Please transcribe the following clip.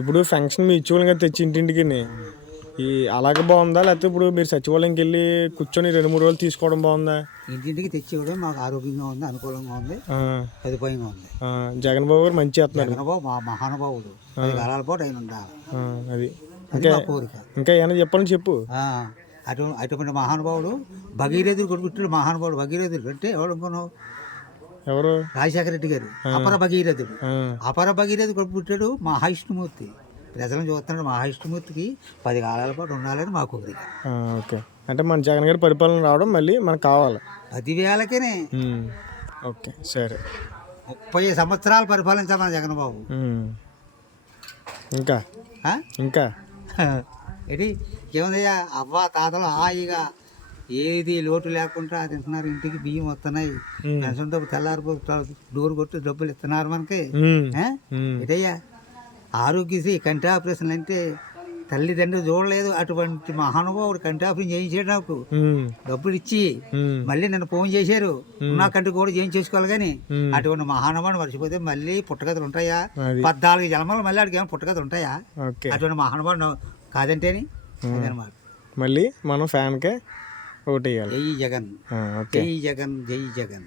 ఇప్పుడు ఫంక్షన్ మీ ఇచ్చేవాళ్ళం తెచ్చి ఇంటింటికి ఈ అలాగే బాగుందా, లేకపోతే ఇప్పుడు మీరు సచివాలయంకి వెళ్ళి కూర్చొని 2-3 రోజులు తీసుకోవడం బాగుందా? ఇంటింటికి తెచ్చివ్వడం మాకు ఆరోగ్యంగా ఉంది, అనుకూలంగా ఉంది, సదుపాయంగా ఉంది. జగన్ బాబు గారు మంచి చేస్తున్నారు. జగన్బాబు మా మహానుభావుడు, 10 కాలాల పాటు ఆయన ఉండాలి. అది అది మా కోరిక. ఇంకా ఏమైనా చెప్పాలని చెప్పు. అటువంటి మహానుభావుడు భగీరథుడు కొడుకుట్టాడు. మహానుభావుడు భగీరథుడు అంటే ఎవరు అనుకున్నావు? ఎవరు? రాజశేఖర రెడ్డి గారు అపర భగీరథుడు. అపర భగీరథుడు కొడుకు పుట్టాడు మహావిష్ణుమూర్తి. ప్రజలను చూస్తున్నాడు. మహావిష్ణుమూర్తికి 10 కాలాల పాటు ఉండాలని మా కోరిక. ఓకే, అంటే మన జగన్ గారి పరిపాలన రావడం మళ్ళీ మనకు కావాలి. 10,000కే ఓకే, సరే. 30 సంవత్సరాలు పరిపాలించాలి మన జగన్ బాబు. ఇంకా ఇంకా ఏంటి ఏముందయ్యా, అవ్వ తాతలు హాయిగా ఏది లోటు లేకుండా తింటున్నారు. ఇంటికి బియ్యం వస్తున్నాయి, పెన్షన్ డబ్బు తెల్లారిపో డోర్ కొట్టి డబ్బులు ఇస్తున్నారు మనకి. ఏటయ్యా ఆరోగ్యశ్రీ కంటి ఆపరేషన్ అంటే తల్లిదండ్రులు చూడలేదు. అటువంటి మహానుభావుడు కంటి ఆపరేషన్ చేయించాడు. నాకు డబ్బులు ఇచ్చి మళ్ళీ నన్ను ఫోన్ చేశారు, నా కంటి కూడా చేయించేసుకోవాలి. కానీ అటువంటి మహానుభావుడు మర్చిపోతే మళ్ళీ పుట్టగతులు ఉంటాయా? 14 జన్మలు మళ్ళీ అడిగి ఏమైనా పుట్టగతులు ఉంటాయా? అటువంటి మహానుభావుడు కాదంటేని అదనమాట. మళ్ళీ మనం ఫ్యాన్కే ఓటు వేయాలి. జై జగన్, జై జగన్, జై జగన్.